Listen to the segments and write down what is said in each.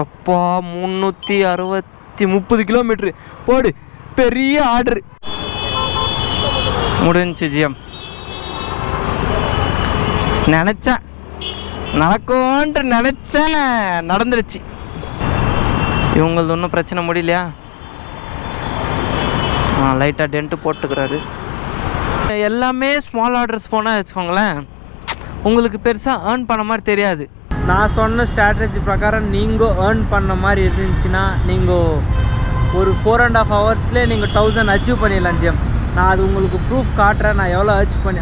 எப்பா 330 கிலோமீட்ரு போடு, பெரிய ஆர்டரு முடிஞ்சு ஜிஎம். நினச்சேன் நடக்கும்ன்ட்டு நினச்சேன், நடந்துருச்சு. இவங்களது ஒன்றும் பிரச்சனை முடியலையா? லைட்டாக டென்ட்டு போட்டுக்கிறாரு. எல்லாமே ஸ்மால் ஆர்டர்ஸ் போனால் வச்சுக்கோங்களேன், உங்களுக்கு பெருசாக ஏர்ன் பண்ண மாதிரி தெரியாது. நான் சொன்ன ஸ்ட்ராட்டஜி பிரகாரம் நீங்கள் ஏர்ன் பண்ண மாதிரி இருந்துச்சுன்னா நீங்கள் ஒரு 4.5 ஹவர்ஸ்லேயே நீங்கள் 1000 அச்சீவ் பண்ணிடலாம் ஜிஎம். நான் அது உங்களுக்கு ப்ரூஃப் காட்டுறேன், நான் எவ்வளோ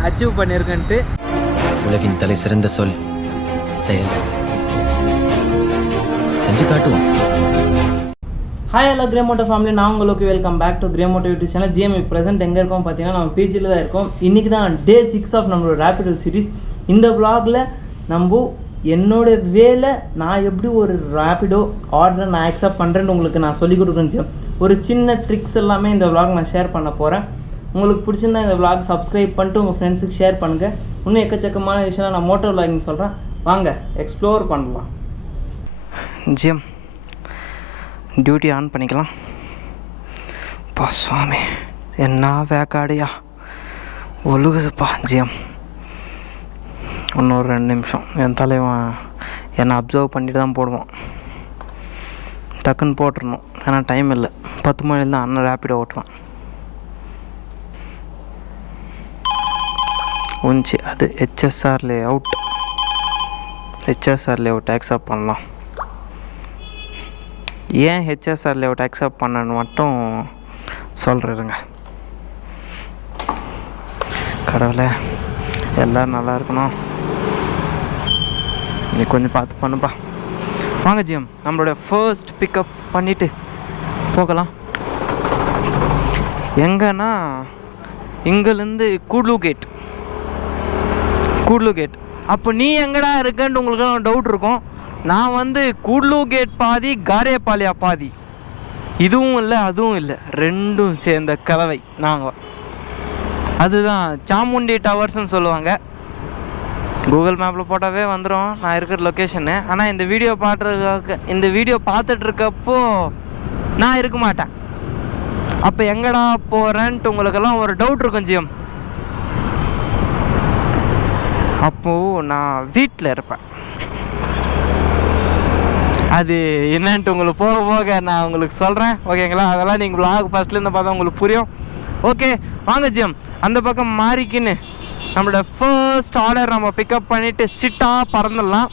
அச்சீவ் பண்ணியிருக்கேன்ட்டு. உலகின் தலை சிறந்த சொல் செயல், செஞ்சு காட்டுவோம். Hi hello Grey Moto family, நான் உங்களுக்கு welcome back to Grey Moto YouTube channel. GM present எங்கே இருக்கோம் பார்த்தீங்கன்னா, நம்ம பிஜியில் தான் இருக்கோம். இன்றைக்கி தான் டே 6 ஆஃப் நம்மளோட ரேபிடோ சீரிஸ். இந்த vlogல நம்ம என்னோட வேலை நான் எப்படி ஒரு ரேபிடோ ஆர்டரை நான் அக்செப்ட் பண்ணுறேன்னு உங்களுக்கு நான் சொல்லிக் கொடுக்குறேன். ஒரு சின்ன ட்ரிக்ஸ் எல்லாமே இந்த vlog நான் ஷேர் பண்ண போகிறேன். உங்களுக்கு பிடிச்சிருந்தா இந்த vlog சப்ஸ்கிரைப் பண்ணிட்டு உங்கள் ஃப்ரெண்ட்ஸுக்கு ஷேர் பண்ணுங்கள். இன்னும் எக்கச்சக்கமான விஷயம் நான் மோட்டோ vlogging சொல்கிறேன், வாங்க எக்ஸ்ப்ளோர் பண்ணலாம். ஜிஎம் டியூட்டி ஆன் பண்ணிக்கலாம். பா சுவாமி, என்ன வேக்காடியா ஒழுகுதுப்பா ஜிஎம். இன்னொரு 2 நிமிஷம் என் தலைவன் என்னை அப்சர்வ் பண்ணிட்டு தான் போடுவான். டக்குன்னு போட்டுடணும், ஏன்னா டைம் இல்லை. 10 மணிலேருந்து அண்ணன் ரேப்பிடோ ஓட்டுவான். உஞ்சி அது HSR lay out, HSR lay out accept பண்ணலாம். ஏன் ஹெச்எஸ்ஆர் லேஅவுட் அக்செப்ட் பண்ணன்னு மட்டும் சொல்கிறேங்க. கடவுளே, எல்லோரும் நல்லா இருக்கணும். நீ கொஞ்சம் பார்த்து பண்ணுப்பா. வாங்க ஜிஎம், நம்மளோட ஃபர்ஸ்ட் பிக்கப் பண்ணிவிட்டு போகலாம். எங்கன்னா இங்கேருந்து கூட்லூ கேட். அப்போ நீ எங்கடா இருக்கன்ட்டு உங்களுக்கு டவுட் இருக்கும். நான் கூட்லூ கேட் பாதி, காரேபாலியா பாதி. இதுவும் இல்லை அதுவும் இல்லை, ரெண்டும் சேர்ந்த கலவை நாங்கள். அதுதான் சாமுண்டி டவர்ஸ்ன்னு சொல்லுவாங்க. கூகுள் மேப்பில் போட்டாவே வந்துடும் நான் இருக்கிற லொக்கேஷனு. ஆனால் இந்த வீடியோ பார்த்துட்ருக்கப்போ நான் இருக்க மாட்டேன். அப்போ எங்கடா போகிறேன்ட்டு உங்களுக்கெல்லாம் ஒரு டவுட் இருக்கும் ஜிஎம். அப்போது நான் வீட்டில் இருப்பேன். அது என்னன்ட்டு உங்களுக்கு போக போக நான் உங்களுக்கு சொல்கிறேன், ஓகேங்களா? அதெல்லாம் நீங்கள் vlog ஃபஸ்ட்லேருந்து பார்த்தா உங்களுக்கு புரியும். ஓகே வாங்க ஜிஎம், அந்த பக்கம் மாறிக்கின்னு நம்மளோட ஃபர்ஸ்ட் ஆர்டர் நம்ம பிக்கப் பண்ணிவிட்டு சிட்டாக பறந்துடலாம்.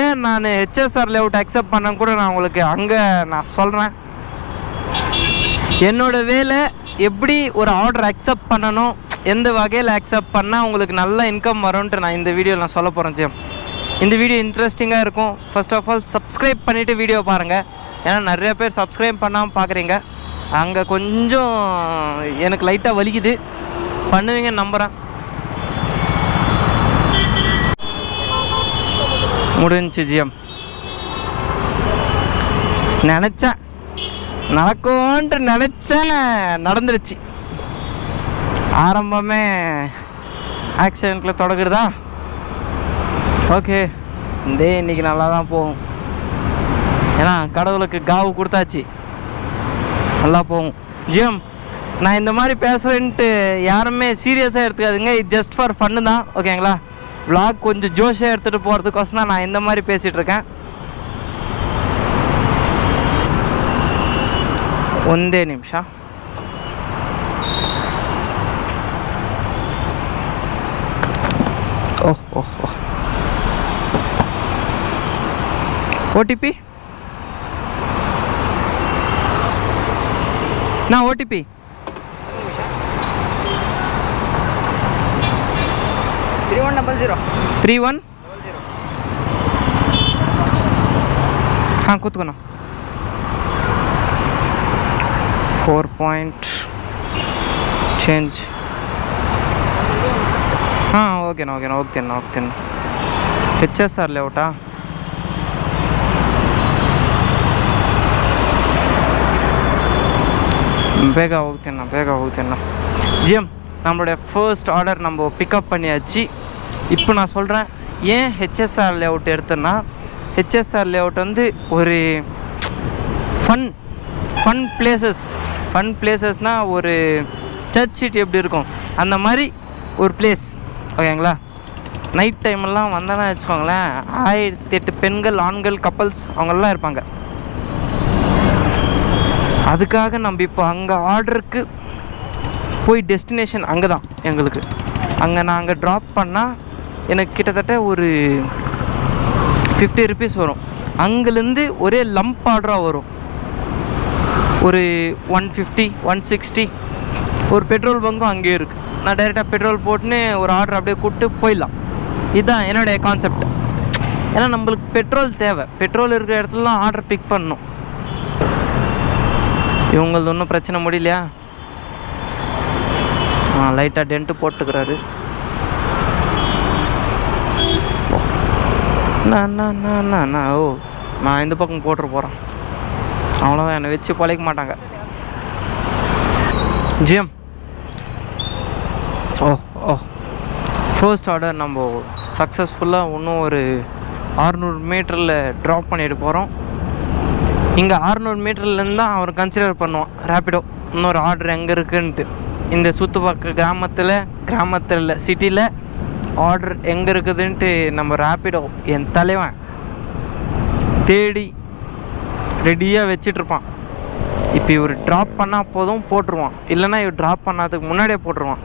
ஏன் நான் ஹெச்எஸ்ஆர் லேஅவுட் அக்செப்ட் பண்ண கூட நான் உங்களுக்கு அங்கே நான் சொல்கிறேன். என்னோடய வேலை எப்படி ஒரு ஆர்டர் அக்செப்ட் பண்ணணும், எந்த வகையில் அக்செப்ட் பண்ணால் உங்களுக்கு நல்ல இன்கம் வரும்ன்ட்டு நான் இந்த வீடியோவில் நான் சொல்ல போகிறேன் ஜிஎம். இந்த வீடியோ இன்ட்ரெஸ்டிங்காக இருக்கும். ஃபர்ஸ்ட் ஆஃப் ஆல் சப்ஸ்கிரைப் பண்ணிவிட்டு வீடியோ பாருங்கள். ஏன்னா நிறைய பேர் சப்ஸ்கிரைப் பண்ணாமல் பார்க்குறீங்க. அங்கே கொஞ்சம் எனக்கு லைட்டாக வலிக்குது, பண்ணுவீங்கன்னு நம்புகிறேன். முடிஞ்சு ஜிஎம். நினச்சேன் நடக்கும்ன்ட்டு நினச்சேன், நடந்துருச்சு. ஆரம்பமே ஆக்சிடெண்ட்டில் தொடங்குறதா? ஓகே, இன்றைக்கி நல்லா தான் போகும். ஏன்னா கடவுளுக்கு காவு கொடுத்தாச்சு, நல்லா போகும். ஜிஎம், நான் இந்த மாதிரி பேசுகிறேன்ட்டு யாருமே சீரியஸாக எடுத்துக்காதுங்க. இது ஜஸ்ட் ஃபார் ஃபன்னு தான், ஓகேங்களா? vlog கொஞ்சம் ஜோஷாக எடுத்துகிட்டு போகிறதுக்கோசம் தான் நான் இந்த மாதிரி பேசிகிட்ருக்கேன். ಒಂದೇ ನಿಮಿಷ. ಓಹ್ ಓಹ್ ಓಹ್, OTP ನಾ OTP 3100 ಹಾಂ ಕೂತ್ಕೊಣ. 4 ಪಾಯಿಂಟ್ ಚೇಂಜ್. ಹಾಂ ಓಕೆನಾ ಹೋಗ್ತೀನಿ. HSR ಲೇಔಟಾ? ಬೇಗ ಹೋಗ್ತೀನಿ. ஜிஎம், நம்மளுடைய ஃபர்ஸ்ட் ஆர்டர் நம்ம பிக்கப் பண்ணியாச்சு. இப்போ நான் சொல்கிறேன் ஏன் ஹெச்எஸ்ஆர் லேஅவுட் எடுத்தேன்னா, ஹெச்எஸ்ஆர் லேஅவுட் வந்து ஒரு ஃபன் பிளேசஸ்னால் ஒரு சர்ச் சிட்டி எப்படி இருக்கும் அந்த மாதிரி ஒரு பிளேஸ், ஓகேங்களா. நைட் டைமெல்லாம் வந்தோன்னா வச்சுக்கோங்களேன், 1008 பெண்கள், ஆண்கள், கப்பல்ஸ் அவங்கெல்லாம் இருப்பாங்க. அதுக்காக நம்ம இப்போ அங்கே ஆர்டருக்கு போய் டெஸ்டினேஷன் அங்கே தான் எங்களுக்கு. அங்கே நாங்கள் ட்ராப் பண்ணால் எனக்கு கிட்டத்தட்ட ஒரு 50 ருபீஸ் வரும். அங்கேருந்து ஒரே லம்ப் ஆர்டராக வரும், ஒரு 150, 160. ஒரு பெட்ரோல் பங்கும் அங்கேயே இருக்குது. நான் டைரெக்டாக பெட்ரோல் போட்டுன்னு ஒரு ஆர்டர் அப்படியே கூப்பிட்டு போயிடலாம். இதுதான் என்னுடைய கான்செப்ட். ஏன்னா நம்மளுக்கு பெட்ரோல் தேவை. பெட்ரோல் இருக்கிற இடத்துலலாம் ஆர்டர் பிக் பண்ணணும். இவங்களது ஒன்றும் பிரச்சனை முடியலையா? லைட்டாக டென்ட்டு போட்டுக்கிறாரு. ஓ, நான் இந்த பக்கம் போட்டுரு போகிறேன். அவ்வளோதான், என்னை வச்சு பழைக்க மாட்டாங்க. ஜிஎம், ஃபர்ஸ்ட் ஆர்டர் நம்ம சக்ஸஸ்ஃபுல்லாக இன்னும் ஒரு 600 மீட்டரில் ட்ராப் பண்ணிட்டு போகிறோம். இங்கே 600 மீட்டர்லேருந்து தான் அவர் கன்சிடர் பண்ணுவான் ரேப்பிடோ இன்னொரு ஆர்டர் எங்கே இருக்குன்ட்டு. இந்த சுற்றுப்பக்க கிராமத்தில் சிட்டியில் ஆர்டர் எங்கே இருக்குதுன்ட்டு நம்ம ரேப்பிடோ என் தலைவன் தேடி ரெடியாக வச்சிட்ருப்பான். இப்போ இவர் ட்ராப் பண்ணால் போதும் போட்டுருவான், இல்லைன்னா இவர் ட்ராப் பண்ணாததுக்கு முன்னாடியே போட்டுருவான்.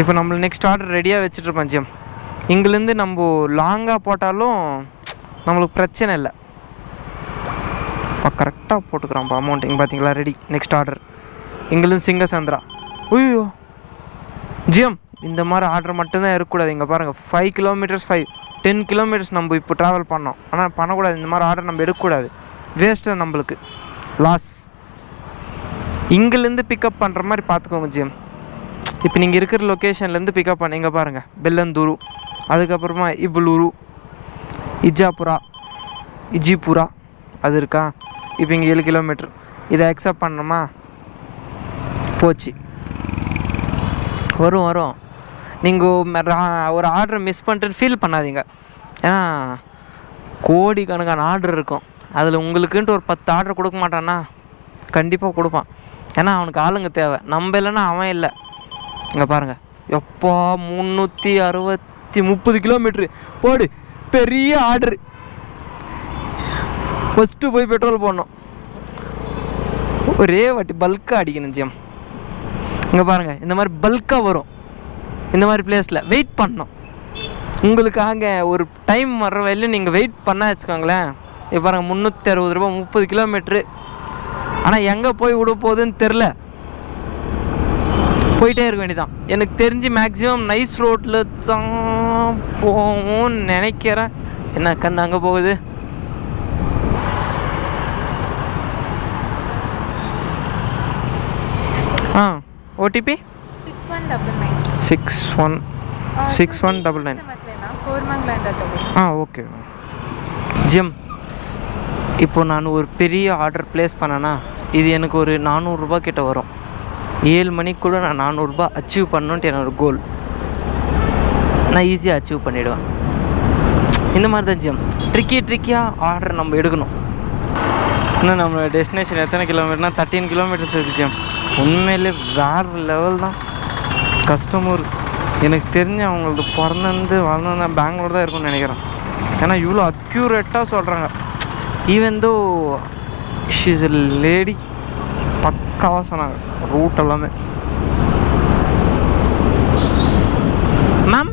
இப்போ நம்மள நெக்ஸ்ட் ஆர்டர் ரெடியாக வச்சுட்ருப்போம் ஜிஎம். இங்கேருந்து நம்ம லாங்காக போட்டாலும் நம்மளுக்கு பிரச்சனை இல்லை. கரெக்டாக போட்டுக்கிறோம்ப்பா அமௌண்ட். இங்கே பார்த்தீங்களா, ரெடி. நெக்ஸ்ட் ஆர்டர் இங்கேருந்து சிங்கசந்திரா. ஐயோ ஜிஎம், இந்த மாதிரி ஆர்டர் மட்டும்தான் இருக்கக்கூடாது. இங்கே பாருங்கள், 5 கிலோமீட்டர்ஸ் 10 கிலோமீட்டர்ஸ் நம்ம இப்போ ட்ராவல் பண்ணோம். ஆனால் பண்ணக்கூடாது. இந்த மாதிரி ஆர்டர் நம்ம எடுக்கக்கூடாது. வேஸ்ட்டு, நம்மளுக்கு லாஸ். இங்கேருந்து பிக்கப் பண்ணுற மாதிரி பார்த்துக்கோங்க ஜிஎம். இப்போ நீங்கள் இருக்கிற லொக்கேஷன்லேருந்து பிக்கப் பண்ண, இங்கே பாருங்கள், பெல்லந்தூரு, அதுக்கப்புறமா இவ்வளூரு, இஜிபுரா அது இருக்கா. இப்போ இங்கே 7 கிலோமீட்டர். இதை அக்செப்ட் பண்ணணுமா, போச்சு. வரும். நீங்கள் ஒரு ஆர்டரை மிஸ் பண்ணிட்டு ஃபீல் பண்ணாதீங்க. ஏன்னா கோடிக்கணக்கான ஆர்டர் இருக்கும். அதில் உங்களுக்குன்ட்டு ஒரு 10 ஆர்டர் கொடுக்க மாட்டான்னா கண்டிப்பாக கொடுப்பான். ஏன்னா அவனுக்கு ஆளுங்க தேவை. நம்ம இல்லைன்னா அவன் இல்லை. இங்கே பாருங்கள், எப்போ 330 கிலோமீட்ரு போடு, பெரிய ஆர்டரு. ஃபஸ்ட்டு போய் பெட்ரோல் போடணும், ஒரே வாட்டி பல்காக அடிக்கணும் ஜிஎம். இங்கே பாருங்கள், இந்த மாதிரி பல்காக வரும். இந்த மாதிரி பிளேஸில் வெயிட் பண்ணணும். உங்களுக்காக ஒரு டைம் வர்ற வரையிலும் நீங்கள் வெயிட் பண்ண வச்சுக்கோங்களேன். இப்போ பாருங்கள், 360 ரூபா, 30 கிலோமீட்ரு. ஆனால் எங்கே போய் விட போகுதுன்னு தெரில, போயிட்டே இருக்க வேண்டியதான். எனக்கு தெரிஞ்சு மேக்ஸிமம் நைஸ் ரோட்டில் தான் போகும்னு நினைக்கிறேன். என்ன கண்ணு அங்கே போகுது. ஓடிபி 6199. Okay GM. இப்போ நான் ஒரு பெரிய ஆர்டர் ப்ளேஸ் பண்ணேன்னா இது எனக்கு ஒரு 400 ரூபா கிட்ட வரும். 7 மணிக்குள்ளே நான் 400 ரூபா அச்சீவ் பண்ணணுன்ட்டு என்னோட கோல். நான் ஈஸியாக அச்சீவ் பண்ணிவிடுவேன். இந்த மாதிரி தான் ஜிஎம். ட்ரிக்கியாக ஆர்டர் நம்ம எடுக்கணும். இன்னும் நம்ம டெஸ்டினேஷன் எத்தனை கிலோமீட்டர்னா 13 கிலோமீட்டர்ஸ் இருக்குது ஜிஎம். உண்மையிலே வேறு லெவல் தான். கஸ்டமர் எனக்கு தெரிஞ்சு அவங்களது பிறந்தது வளர்ந்து பெங்களூர் தான் இருக்கும்னு நினைக்கிறேன். ஏன்னா இவ்வளோ அக்யூரேட்டாக சொல்கிறாங்க. Even though she is a lady, பக்காவாக சொன்னாங்க ரூட் எல்லாமே. Ma'am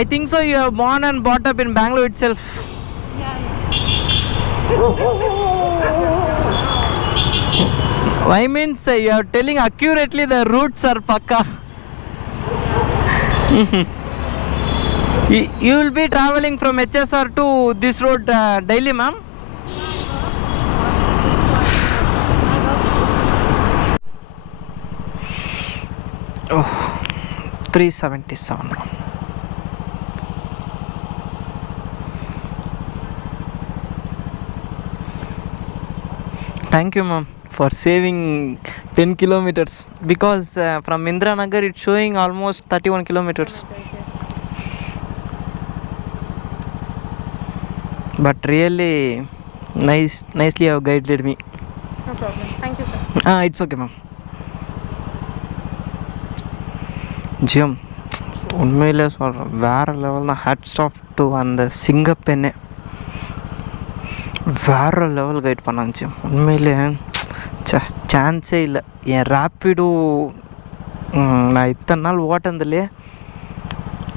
I think so you have born and brought up in Bangalore itself. I mean, you are telling accurately the routes are pakka. You will be traveling from HSR to this road daily, ma'am? Oh, 377. Thank you, ma'am, for saving 10 kilometers because from Indra Nagar it's showing almost 31 kilometers. But really nicely you have guided me. No problem. Thank you, sir. It's okay, ma'am. GM உண்மையிலே சொல்கிறேன், வேறு level தான். Hats off to அந்த சிங்கப்பெண்ணே, வேறு level guide பண்ணாங்க GM. உண்மையிலே சான்ஸே இல்லை. என் ரேப்பிடோ நான் இத்தனை நாள் ஓட்டந்துலேயே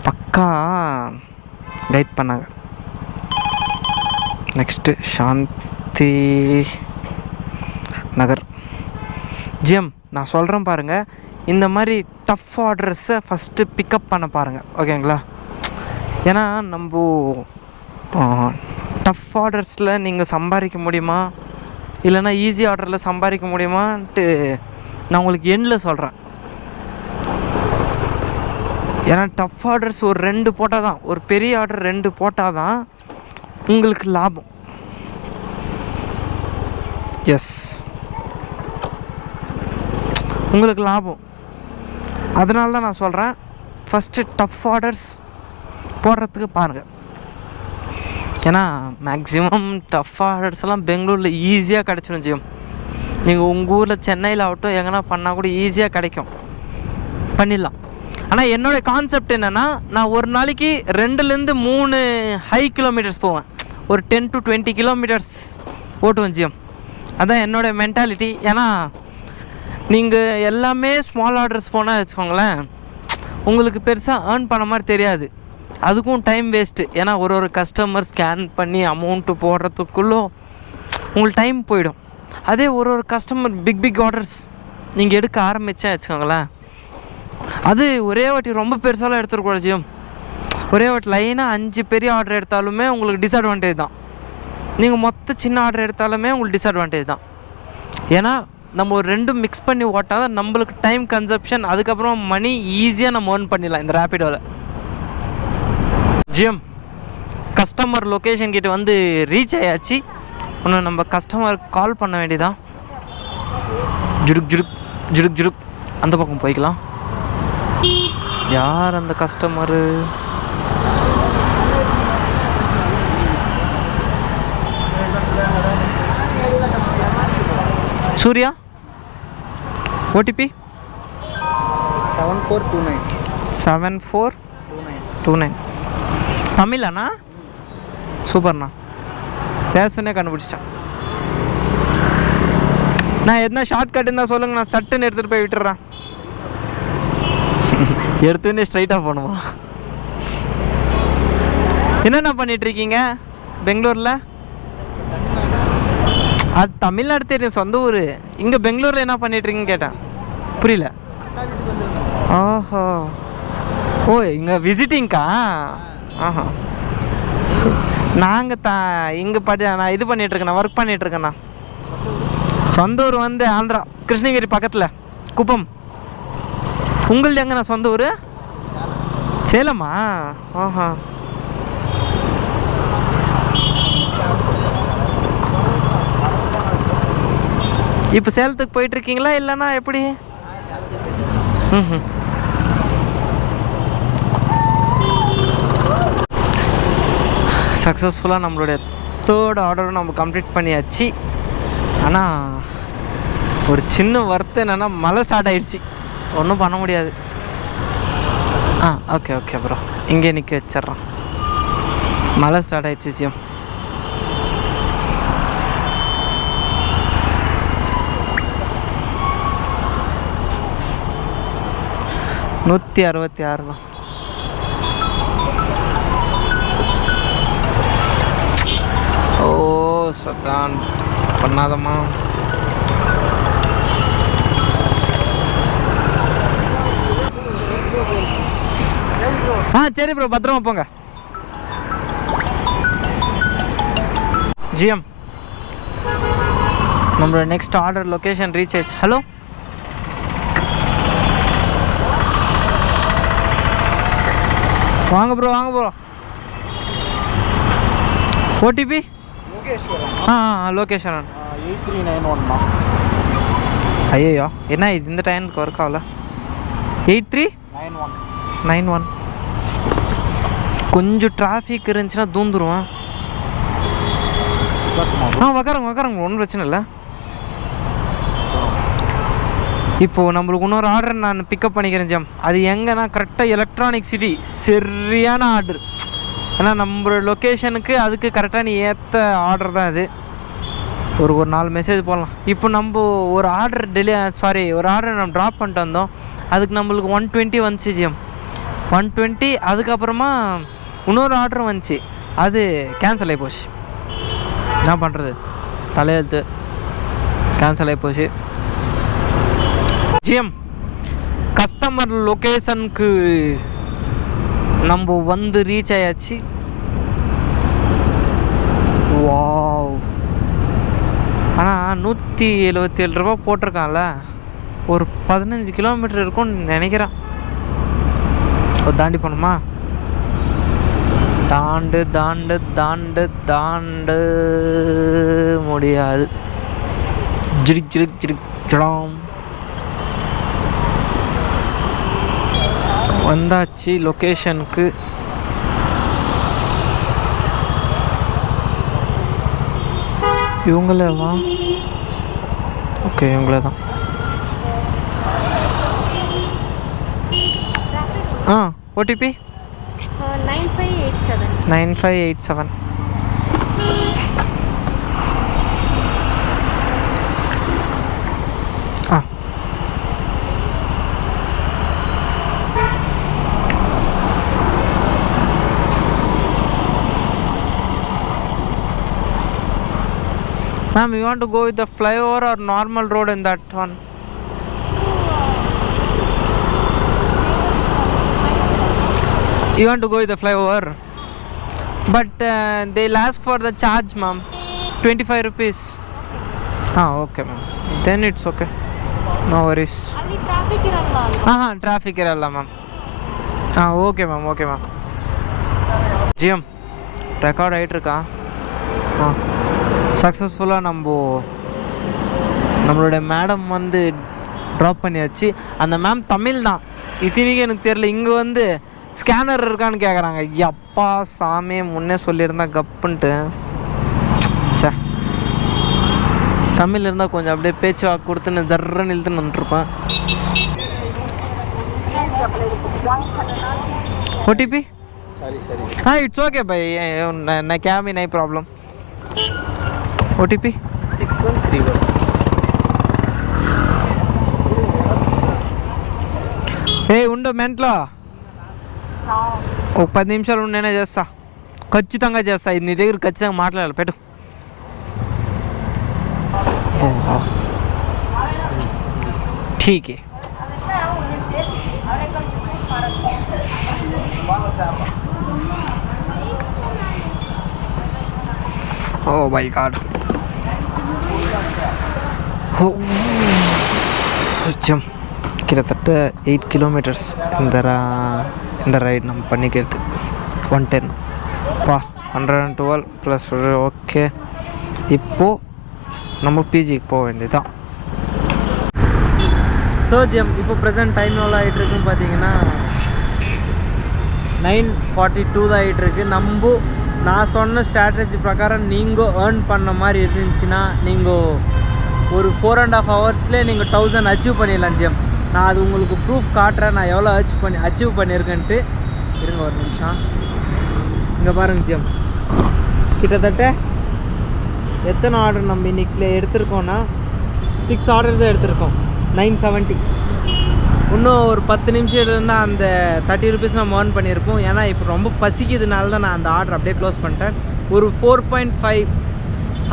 பக்கா கைட் பண்ணாங்க. நெக்ஸ்ட்டு சாந்தி நகர். ஜிஎம் நான் சொல்கிறேன் பாருங்கள், இந்த மாதிரி டஃப் ஆர்டர்ஸை ஃபஸ்ட்டு பிக்கப் பண்ண பாருங்கள், ஓகேங்களா? ஏன்னா நம்ம டஃப் ஆர்டர்ஸில் நீங்கள் சம்பாதிக்க முடியுமா இல்லைனா ஈஸி ஆர்டரில் சம்பாதிக்க முடியுமான்ட்டு நான் உங்களுக்கு எண்டில் சொல்கிறேன். ஏன்னா டஃப் ஆர்டர்ஸ் ஒரு 2 போட்டால் தான், ஒரு பெரிய ஆர்டர் 2 போட்டால் தான் உங்களுக்கு லாபம். எஸ், உங்களுக்கு லாபம். அதனால தான் நான் சொல்கிறேன், ஃபஸ்ட்டு டஃப் ஆர்டர்ஸ் போடுறதுக்கு பாருங்கள். ஏன்னா மேக்ஸிமம் டஃப் ஆர்டர்ஸ் எல்லாம் பெங்களூரில் ஈஸியாக கிடச்சிடும் ஜிஎம். நீங்கள் உங்கள் ஊரில் சென்னையில் ஆகட்டும் எங்கன்னா பண்ணால் கூட ஈஸியாக கிடைக்கும், பண்ணிடலாம். ஆனால் என்னோடய கான்செப்ட் என்னென்னா, நான் ஒரு நாளைக்கு 2-3 ஹை கிலோமீட்டர்ஸ் போவேன், ஒரு 10 to 20 கிலோமீட்டர்ஸ் ஓட்டுவேன் ஜிஎம். அதுதான் என்னோடய மென்டாலிட்டி. ஏன்னா நீங்கள் எல்லாமே ஸ்மால் ஆர்டர்ஸ் போனால் வச்சுக்கோங்களேன், உங்களுக்கு பெருசாக ஏர்ன் பண்ண மாதிரி தெரியாது, அதுக்கும் டைம் வேஸ்ட்டு. ஏன்னா ஒரு கஸ்டமர் ஸ்கேன் பண்ணி அமௌண்ட்டு போடுறதுக்குள்ளே உங்களுக்கு டைம் போயிடும். அதே ஒரு கஸ்டமர் பிக் ஆர்டர்ஸ் நீங்கள் எடுக்க ஆரம்பித்தா வச்சுக்கோங்களேன், அது ஒரே வாட்டி ரொம்ப பெருசாலாம் எடுத்துருக்கூடாது ஜிஎம். ஒரே வாட்டி லைனாக 5 பெரிய ஆர்டர் எடுத்தாலுமே உங்களுக்கு டிஸ்அட்வான்டேஜ் தான். நீங்கள் மொத்த சின்ன ஆர்டர் எடுத்தாலுமே உங்களுக்கு டிஸ்அட்வான்டேஜ் தான். ஏன்னா நம்ம ஒரு 2 மிக்ஸ் பண்ணி ஓட்டால் தான் நம்மளுக்கு டைம் கன்சப்ஷன், அதுக்கப்புறம் மணி ஈஸியாக நம்ம ஏர்ன் பண்ணிடலாம் இந்த ரேப்பிடோவில். ஜிஎம் கஸ்டமர் லொக்கேஷன் கிட்ட வந்து ரீச் ஆயாச்சு. ஒன்று நம்ம கஸ்டமருக்கு கால் பண்ண வேண்டியதான். ஜுடுக் ஜுடுக் ஜுடுக் ஜுடுக் அந்த பக்கம் போய்க்கலாம். யார் அந்த கஸ்டமரு? சூர்யா, ஓடிபி 7429. 7429. தமிழண்ணா? சூப்பர்ண்ணா, பேசுனே கண்டுபிடிச்சிட்டேன். நான் எதுனா ஷார்ட்கட் இருந்தால் சொல்லுங்க, நான் சட்டுன்னு எடுத்துகிட்டு போய் விட்டுறேன். எடுத்துன்னே ஸ்ட்ரைட்டாக போகணுமா? என்னென்ன பண்ணிகிட்ருக்கீங்க பெங்களூரில்? அது தமிழ்நாடு தெரியும், சொந்த ஊர். இங்கே பெங்களூரில் என்ன பண்ணிகிட்ருக்கீங்கன்னு கேட்டேன், புரியல. ஓஹோ, ஓ இங்கே விசிட்டிங்க்கா? ஆஹா, நாங்கள் இங்கே நான் இது பண்ணிகிட்ருக்கேண்ணா, ஒர்க் பண்ணிகிட்ருக்கேண்ணா. சொந்த ஊர் வந்து ஆந்திரா, கிருஷ்ணகிரி பக்கத்தில் குப்பம். உங்களது எங்கண்ணா சொந்த ஊர்? சேலமா? ஆஹா, இப்போ சேலத்துக்கு போயிட்டுருக்கீங்களா இல்லைன்னா எப்படி? ம், சக்ஸஸ்ஃபுல்லாக நம்மளுடைய 3rd ஆர்டரும் நம்ம கம்ப்ளீட் பண்ணியாச்சு. ஆனால் ஒரு சின்ன வருத்தம் என்னென்னா, மழை ஸ்டார்ட் ஆகிடுச்சு, ஒன்றும் பண்ண முடியாது. ஓகே ஓகே ப்ரோ, இங்கே நிற்க வச்சிட்றேன். மழை ஸ்டார்ட் ஆகிடுச்சு ஜிஎம். $166. ஓ சத்தான் பண்ணாதம்மா. சரி ப்ரோ, பத்திரமா போங்க. ஜிஎம் நம்மளோட நெக்ஸ்ட் ஆர்டர் லொக்கேஷன் ரீச் ஆயிடுச்சு. ஹலோ வாங்க ப்ரோ ஓடிபி லொகேஷன் 8391 ஐயோ என்ன இது இந்த டைமுக்கு ஒர்க் ஆகல 8391 கொஞ்சம் டிராஃபிக் இருந்துச்சுன்னா தூந்துருவேன் உக்காருங்க ஒன்றும் பிரச்சனை இல்லை இப்போது நம்மளுக்கு இன்னொரு ஆர்டர் நான் பிக்கப் பண்ணிக்கிறேன் ஜம் அது எங்கன்னா கரெக்டாக எலக்ட்ரானிக் சிட்டி சரியான ஆர்டர் ஏன்னா நம்ம லொக்கேஷனுக்கு அதுக்கு கரெக்டாக நீ ஏற்ற ஆர்டர் தான் அது ஒரு 4 மெசேஜ் போடலாம் இப்போ நம்ம ஒரு ஆர்டர் ஒரு ஆர்டர் நம்ம ட்ராப் பண்ணிட்டு வந்தோம் அதுக்கு நம்மளுக்கு 120 வந்துச்சு ஜிஎம் 120 அதுக்கப்புறமா இன்னொரு ஆர்டரும் வந்துச்சு அது கேன்சல் ஆகி போச்சு என்ன பண்ணுறது தலையெழுத்து கேன்சல் ஆகி போச்சு ஜிஎம் கஸ்டமர் லொக்கேஷனுக்கு நம்ம வந்து ரீச் ஆயாச்சு வாவ் ஆனால் 177 ரூபா போட்டிருக்கான்ல ஒரு 15 கிலோமீட்டர் இருக்கும்னு நினைக்கிறேன் தாண்டி போகணுமா தாண்டு முடியாது ஜிடிக் வந்தாச்சு லொக்கேஷனுக்கு இவங்களேவா ஓகே இவங்களே தான் OTP 9587 Ma'am, you want to go with the flyover or normal road in that one? You want to go with the flyover? But they'll ask for the charge, ma'am. 25 rupees. Okay, ma'am. Then it's okay. No worries. Traffic iralla, ma'am. Okay, ma'am. GM, record ஆயிட்டிருக்கா சக்ஸஸ்ஃபுல்லாக நம்மளோட madam வந்து drop பண்ணியாச்சு அந்த ma'am Tamil தான் இத்தனைக்கும் எனக்கு தெரியல இங்கே வந்து ஸ்கேனர் இருக்கான்னு கேட்குறாங்க அப்பா சாமி முன்னே சொல்லியிருந்தா கப்புன்ட்டு சே தமிழ் இருந்தால் கொஞ்சம் அப்படியே பேச்சு வாக்கு கொடுத்துன்னு ஜர்றன்னு இழுத்துன்னு வந்துருப்பேன் ஓடிபி இட்ஸ் ஓகே பை நான் கேமி நை ப்ராப்ளம் ஓடிபி 6131 ఉండు మెంట్లో ఒక 10 నిమిషాలు నేనే చేస్తా ఖచ్చితంగా చేస్తా ఇది నీ దగ్గర ఖచ్చితంగా మాట్లాడాలి పెట్టు ठीक है Oh my god. ஜம் கிட்டத்தட்ட 8 கிலோமீட்டர்ஸ் இந்த ரைட் நம்ம பண்ணிக்கிறது 110 112 ப்ளஸ் ஓகே இப்போது நம்ம பிஜிக்கு போக வேண்டியதுதான் ஸோ ஜம் இப்போ ப்ரெசென்ட் டைம் எவ்வளோ ஆகிட்டுருக்குன்னு பார்த்தீங்கன்னா 9:42 தான் ஆகிட்டுருக்கு நான் சொன்ன ஸ்ட்ராட்டஜி பிரகாரம் நீங்கள் ஏர்ன் பண்ண மாதிரி இருந்துச்சுன்னா நீங்கள் ஒரு 4.5 ஹவர்ஸ்லேயே நீங்கள் 1000 அச்சீவ் பண்ணிடலாம் ஜிஎம் நான் அது உங்களுக்கு ப்ரூஃப் காட்டுறேன் நான் எவ்வளோ அச்சீவ் பண்ணியிருக்கேன்ட்டு இருங்க ஒரு நிமிஷம் இங்கே பாருங்க ஜிஎம் கிட்டத்தட்ட எத்தனை ஆர்டர் நம்ம இன்றைக்கி எடுத்திருக்கோன்னா 6 ஆர்டர்ஸ் தான் எடுத்திருக்கோம் 970 இன்னும் ஒரு 10 நிமிஷம் இருந்தால் அந்த 30 ருபீஸ் நம்ம ஏர்ன் பண்ணியிருப்போம் ஏன்னா இப்போ ரொம்ப பசிக்கிறதுனால தான் நான் அந்த ஆர்டர் அப்படியே க்ளோஸ் பண்ணிட்டேன் ஒரு 4.5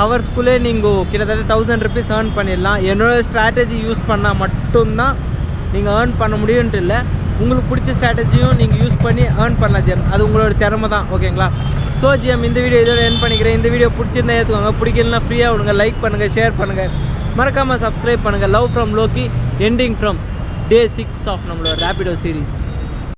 ஹவர்ஸ்குள்ளே நீங்கள் கிட்டத்தட்ட 1000 ருபீஸ் ஏர்ன் பண்ணிடலாம் என்னோடய ஸ்ட்ராட்டஜி யூஸ் பண்ணால் மட்டும்தான் நீங்கள் ஏர்ன் பண்ண முடியும்ன்ட்டு இல்லை உங்களுக்கு பிடிச்ச ஸ்ட்ராட்டஜியும் நீங்கள் யூஸ் பண்ணி ஏர்ன் பண்ணலாம் ஜிஎம் அது உங்களோட திறமை தான் ஓகேங்களா ஸோ ஜிஎம் இந்த வீடியோ இதோட என் பண்ணிக்கிறேன் இந்த வீடியோ பிடிச்சிருந்தா ஏற்றுவாங்க பிடிக்கலனா ஃப்ரீயாக விடுங்க லைக் பண்ணுங்கள் ஷேர் பண்ணுங்கள் மறக்காமல் சப்ஸ்கிரைப் பண்ணுங்கள் love from Lokki ending from Day 6 of நம்மளோட ரேபிடோ சீரீஸ்